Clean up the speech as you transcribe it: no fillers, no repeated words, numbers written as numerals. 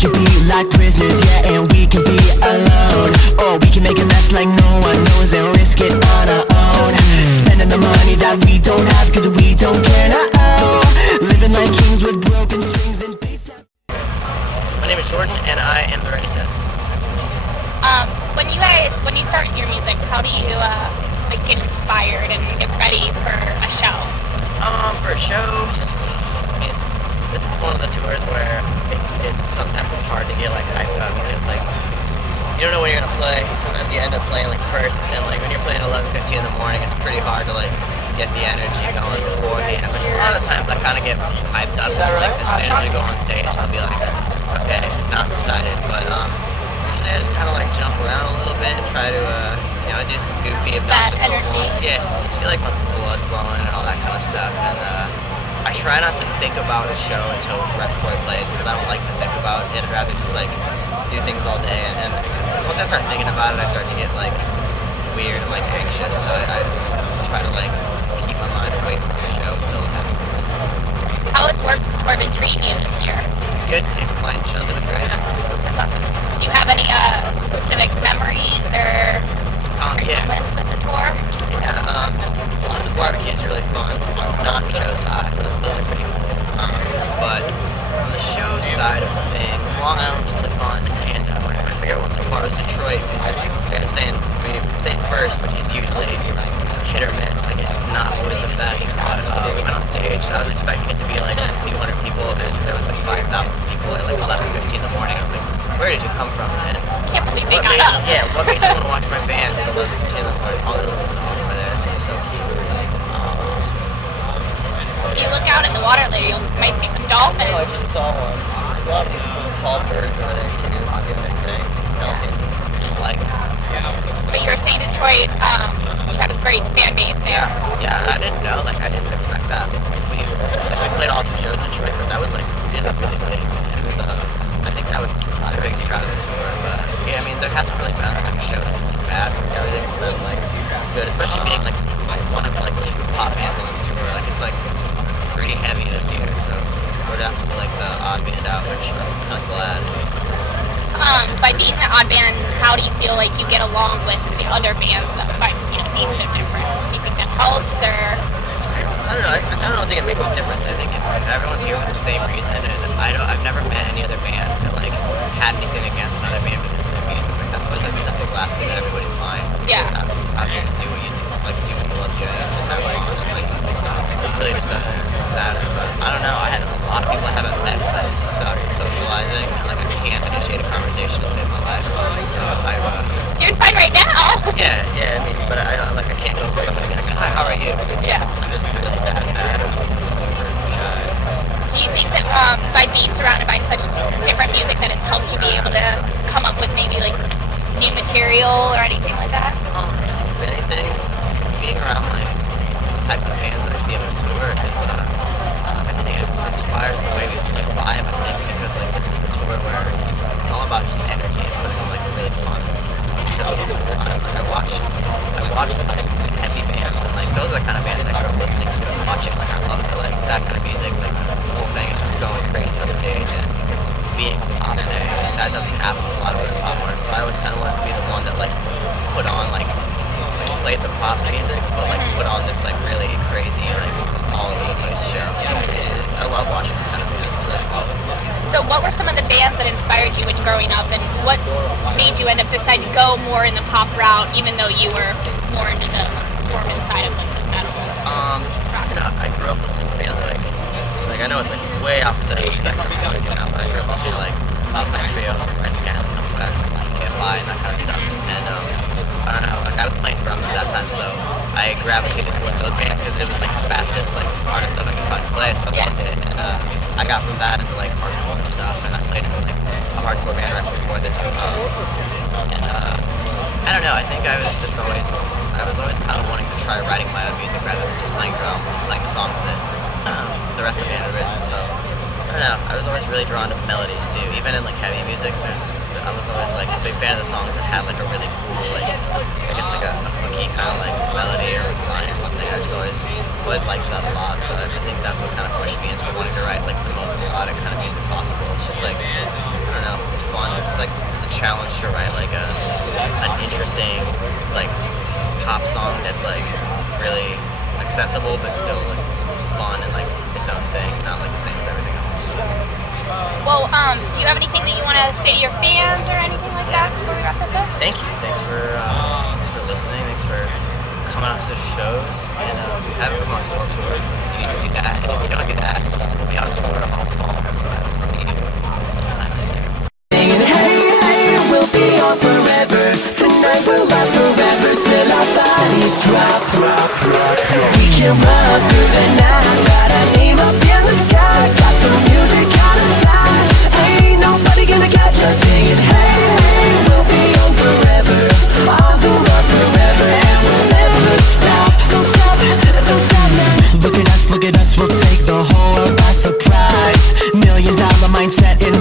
can be like prisoners, yeah, and we can be alone. Or we can make a mess like no one knows and risk it on our own. Spending the money that we don't have cause we don't care now. Living like kings with broken strings and bass. My name is Jordan and I am the Ready Set. When you start your music, how do you like get inspired and get ready for a show? For a show, I mean, this is one of the tours where it's sometimes it's hard to get like hyped up. It's like you don't know when you're gonna play. Sometimes you end up playing like first, and like when you're playing 11:15 in the morning, it's pretty hard to like get the energy going beforehand. But a lot of the times I kind of get hyped up. It's like as soon as we go on stage, I'll be like, okay, now I'm excited. But usually I just kind of like jump around a little bit and try to do some goofy obnoxious vocals. Yeah, just get like my blood flowing and all that kind of stuff. And I try not to think about a show until right before it plays because I don't like to think about it. I'd rather just like do things all day. And because once I start thinking about it, I start to get like weird and like anxious. So I just try to like keep my mind away from the show until it happens. How has work been treating you this year? It's good. Playing shows have been great. That's awesome. Do you have any specific memories or moments with the tour? Yeah, one of the barbecues are really fun. Not show side, those are pretty cool. But on the show side of things, Long Island's really fun, and I forget what so far was Detroit. They're saying we played first, which is usually hit or miss. Like it's not always the best. But we went on stage. I was expecting it to be like a few hundred people, and there was like 5,000 people at like 11:15 in the morning. I was like, where did you come from? And can't believe they got up. Yeah, what made you want to watch my band at 11:15 in the morning? All those over there. It's so cute. If you look out at the water later, you might see some dolphins. I just saw one. There's a lot of these little tall birds over there too, doing their thing. Pelicans. Like. But you were saying Detroit, you had a great fan base there. Yeah, I didn't know. Like, I didn't expect that. We played awesome shows in Detroit, but that was like really big. And so I think that was the biggest crowd of this tour. But yeah, I mean, there hasn't really been like a show that's bad. Everything's been like good, especially being like one of like two pop bands on this tour. Like, it's like pretty heavy this year, so we're definitely like the odd band out, which I'm kind of glad. By being the odd band, how do you feel like you get along with the other bands by being so different? Do you think that helps, or? I don't know. I don't think it makes a difference. I think it's everyone's here for the same reason, and I've never met any other band that like had anything against another band because of their music. Like that's always like the last thing in everybody's mind. Yeah. Just out here to do what you do, like do what you love doing. Just have fun. Like it really just doesn't matter. But I don't know. I had a lot of people I haven't met because I suck at socializing. And, like I can't initiate a conversation to save my life. So you're fine right now. Yeah. I mean, but I can't go to somebody and be like, hi, how are you? Yeah. I'm just really bad at it. I'm super shy. Do you think that by being surrounded by such different music that it's helped you be able to come up with maybe like new material or anything like that? If anything, being around like types of bands that I see on the tour, it's I think it inspires the way we like vibe. I think because like this is the tour where it's all about just energy and putting on like a really fun show all the time. Like I watch like some heavy bands and like those are the kind of bands I grew up listening to and watching. Like I love like that kind of music. Like the whole thing is just going crazy on stage and being pop there. That doesn't happen with a lot of other pop artists. So I always kind of wanted to be the one that like put on like played the pop music, but like put on this like really crazy like all over the place show. So I love watching this kind of music. It's really fun. So what were some of the bands that inspired you when growing up, and what made you end up deciding to go more in the pop route, even though you were more into the performance side of like the metal? I grew up listening to bands like I know it's like way opposite of the spectrum now, but I grew up listening to like Alkaline Trio, Rising Gas, NoFX, KFI, and that kind of stuff. And I don't know, like I was playing drums at that time, so I gravitated towards those bands because it was like the fastest like hardest stuff I could find to play, so I loved it. And I got from that into like hardcore stuff, and I played in like a hardcore band right before this. And I don't know, I think I was always kind of wanting to try writing my own music rather than just playing drums and playing the songs that the rest of the band had written. So I don't know, I was always really drawn to melodies too. Even in like heavy music, I was always like a big fan of the songs that had like a really cool like I guess like a hooky kind of like melody or like line or something. I just always liked that a lot. So I think that's what kind of pushed me into wanting to write like the most melodic kind of music possible. It's just like I don't know, challenge to write like an interesting like pop song that's like really accessible but still like fun and like its own thing, not like the same as everything else. Well, do you have anything that you want to say to your fans or anything like that before we wrap this up? Thank you. Thanks for listening. Thanks for coming out to the shows, and have come on to Warped Tour. You need to do that. And if you don't do that, we'll be on tour all fall, so I will see you sometime this year. Hey, hey, we'll be on forever. Tonight we'll last forever till our bodies drop. We can run through the night, got our name up in the sky, got the music out of sight. Ain't nobody gonna catch us singing. Hey, hey, we'll be on forever. On the run forever, and we'll never stop. Don't stop, don't stop now. Look at us, we'll take the whole world by surprise. $1 million mindset in